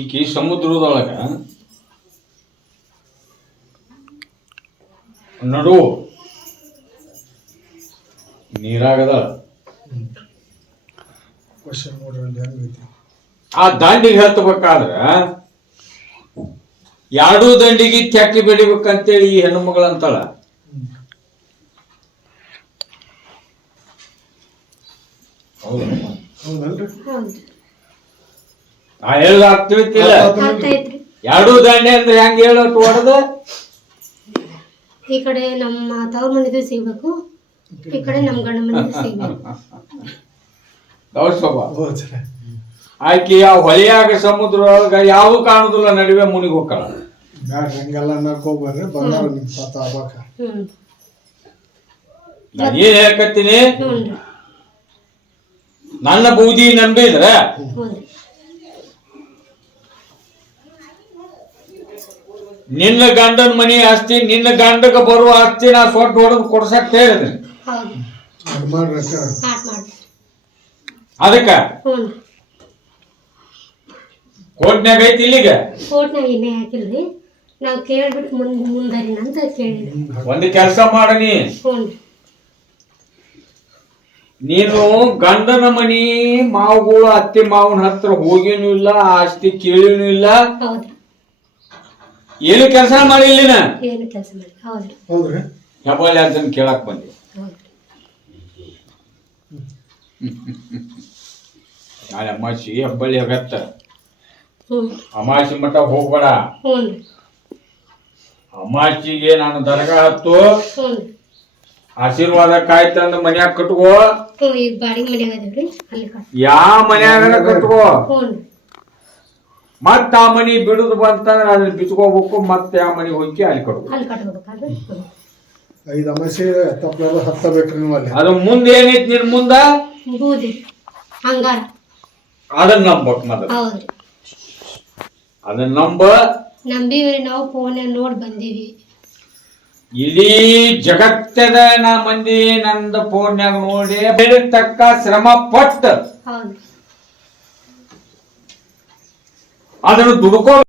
ಈಕಿ ಸಮುದ್ರದೊಳಗ ನಡು ನೀರಾಗದ ಆ ದಂಡಿಗೆ ಹತ್ತಬೇಕಾದ್ರ ಎರಡೂ ದಂಡಿಗೆ ತೆಕ್ಕಿ ಬೆಳಿಬೇಕಂತೇಳಿ ಈ ಹೆಣ್ಣು ಮಗಳಂತಾಳ. ನಾ ಹೇಳ ತಿಳಿತಿಲ್ಲ. ಎರಡೂ ದಂಡೆ ಅಂದ್ರೆ ಹೆಂಗ ಹೇಳೋಟ್ ಹೊಡೆದ ಈ ಕಡೆ ನಮ್ಮ ತವ್ರ ಮನೆದು ಸಿಗ್ಬೇಕು, ಈ ಕಡೆ ನಮ್ಮ ಗಂಡ ಮನೆದು ಸಿಗ್ಬೇಕು. ಆಕಿ ಆ ಹೊಳೆಯಾಗ ಸಮುದ್ರೊಳಗ ಯಾವ್ದು ಕಾಣುದಿಲ್ಲ, ನಡುವೆ ಮುನಿಗ್ ಹೋಗ್ಕಳ. ನಾನೇನ್ ಹೇಳ್ಕತ್ತೀನಿ, ನನ್ನ ಬೂದಿ ನಂಬಿದ್ರ ನಿನ್ನ ಗಂಡನ ಮನಿ ಆಸ್ತಿ, ನಿನ್ನ ಗಂಡಗ ಬರುವ ಆಸ್ತಿ ನಾ ಸೊಟ್ಟು ಹೊಡೆದು ಕೊಡ್ಸಕ್ ಹೇಳಿದ್ರಿ. ಅದಕ್ಕ ಕೋರ್ಟ್ನ್ಯಾಗ ಐತಿ ಇಲ್ಲಿಗ ಕೋರ್ಟ್ನಾಗ ಇನ್ನೇ ಹಾಕಿಲ್ರಿ, ನಾವು ಕೇಳ್ಬಿಟ್ಟು ಮುಂದರಿನ ಅಂತ ಕೇಳಿದ್ರಿ. ಒಂದು ಕೆಲಸ ಮಾಡನಿ, ನೀನು ಗಂಡನ ಮನಿ ಮಾವುಗಳು ಅತ್ತೆ ಮಾವನ ಹತ್ರ ಹೋಗಿನೂ ಇಲ್ಲ, ಆಸ್ತಿ ಕೇಳಿನೂ ಇಲ್ಲ, ಏನು ಕೆಲಸ ಮಾಡಿಲ್ಲ. ಏನು ಕೆಲಸ ಮಾಡಿ ಹೆಬ್ಬಳ್ಳಿ ಅಂತ ಕೇಳಕ್ ಬಂದೆ. ನಾಳೆ ಅಮಾಸಿ ಹೆಬ್ಬಳ್ಳಿ ಆಗತ್ತ, ಅಮಾಸಿ ಮಠ ಹೋಗ್ಬೇಡ. ಅಮಾಸಿಗೆ ನಾನು ದರ್ಗಾ ಹತ್ತು ಆಶೀರ್ವಾದ ಕಾಯ್ತಂದ ಮನ್ಯಾಗ ಕಟ್ಕೋ. ಯಾವ ಮನ್ಯಾಗ ಕಟ್ಕೋ, ಮತ್ತ ಆ ಮನಿ ಬಿಡುದು ಬಂತಂದ್ರೆ ಅದನ್ನ ಬಿಚ್ಕೋಬೇಕು, ಮತ್ತೆ ಆ ಮನಿ ಹೋಗಿ ಅಲ್ಲಿ ಕಟ್ಕೋ. ಅದು ಮುಂದೆ ಏನೈತಿ ನಿನ್ ಮುಂದ ಅದನ್ನ ನಂಬಕ್ ಮೊದಲು, ಅದನ್ನ ನಂಬಿವ್ರಿ. ನಾವು ಫೋನ್ ನೋಡಿ ಬಂದೀವಿ. ಇಡೀ ಜಗತ್ತದ ಮಂದಿ ನಂದ ಫೋನ್ಯಾಗ ನೋಡಿ ತಕ್ಕ ಶ್ರಮ ಪಟ್ಟ ಅದನ್ನು ದುಡ್ಕೋ.